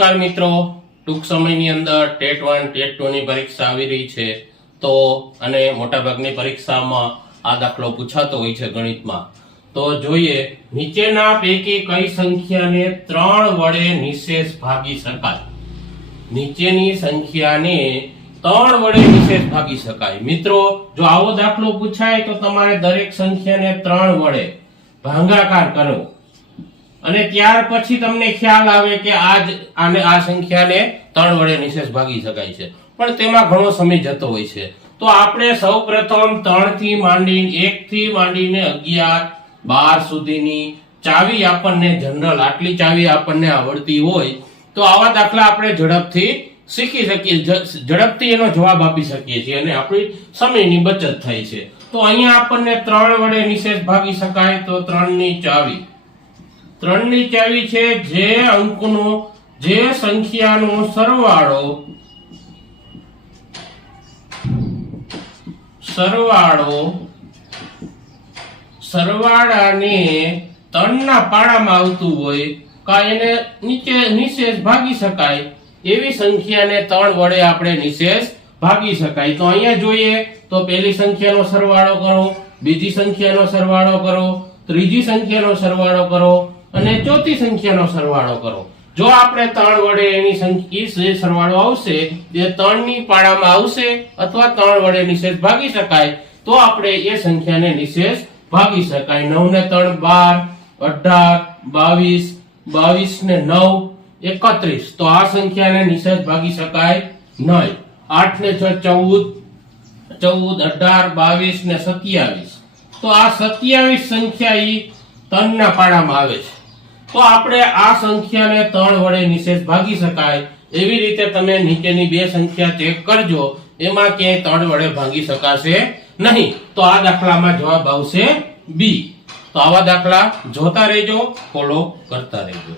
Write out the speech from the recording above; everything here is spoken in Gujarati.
નમસ્કાર મિત્રો. ટૂંક સમયની અંદર ટેટ વન, ટેટ ટુ ની પરીક્ષા આવી રહી છે. તો અને મોટાભાગની પરીક્ષામાં આ દાખલો પૂછાતો હોય છે ગણિતમાં. તો જોઈએ, નીચેના પૈકી કઈ સંખ્યાને ત્રણ વડે નિશેષ ભાગી શકાય? નીચેની સંખ્યાને ત્રણ વડે નિશેષ ભાગી શકાય. મિત્રો, જો આવો દાખલો પૂછાય તો તમારે દરેક સંખ્યાને ત્રણ વડે ભાંગાકાર કરવો. અને ત્યાર પછી તમને ખ્યાલ આવે કે આજ આને આ સંખ્યાને ત્રણ વડે નિશેષ ભાગી શકાય છે. પણ તેમાં ઘણો સમય જતો હોય છે. તો આપણે સૌ પ્રથમ ત્રણથી માંડીને એક થી માંડીને અગિયાર, બાર સુધીની ચાવી આપણને જનરલ આટલી ચાવી આપણને આવડતી હોય, તો આવા દાખલા આપણે ઝડપથી શીખી શકીએ ઝડપથી એનો જવાબ આપી શકીએ છીએ અને આપણી સમયની બચત થાય છે. તો અહીંયા આપણને ત્રણ વડે નિશેષ ભાગી શકાય તો ત્રણની ચાવી. ત્રણની ચાવી છે જે અંકનો, જે સંખ્યાનો સરવાળો. સરવાળો સરવાળાને ત્રણના પાડામાં આવતું હોય કા એને નીચે નિશેષ ભાગી શકાય. એવી સંખ્યાને ત્રણ વડે આપણે નિશેષ ભાગી શકાય. તો અહીંયા જોઈએ, તો પહેલી સંખ્યાનો સરવાળો કરો, બીજી સંખ્યાનો સરવાળો કરો, ત્રીજી સંખ્યાનો સરવાળો કરો અને ચોથી સંખ્યાનો સરવાળો કરો. જો આપણે ત્રણ વડે એની સંખ્યા સરવાળો આવશે તે ત્રણની પાડામાં આવશે અથવા ત્રણ વડે નિશેષ ભાગી શકાય, તો આપણે એ સંખ્યાને નિશેષ ભાગી શકાય. નવ ને ત્રણ બાર, અઢાર, બાવીસ બાવીસ ને નવ, એકત્રીસ. તો આ સંખ્યાને નિશેષ ભાગી શકાય નહીં. આઠ ને છ, ચૌદ ચૌદ, અઢાર, બાવીસ ને સત્યાવીસ. તો આ સત્યાવીસ સંખ્યા ઈ ત્રણના પાડામાં આવે છે. તો આપણે આ સંખ્યાને ત્રણ વડે નિશેષ ભાગી શકાય. એવી રીતે તમે નીચેની બે સંખ્યા ચેક કરજો. એમાં ક્યાંય ત્રણ વડે ભાગી શકાશે નહીં. તો આ દાખલામાં જવાબ આવશે બી. તો આવા દાખલા જોતા રહેજો ફોલો કરતા રહેજો.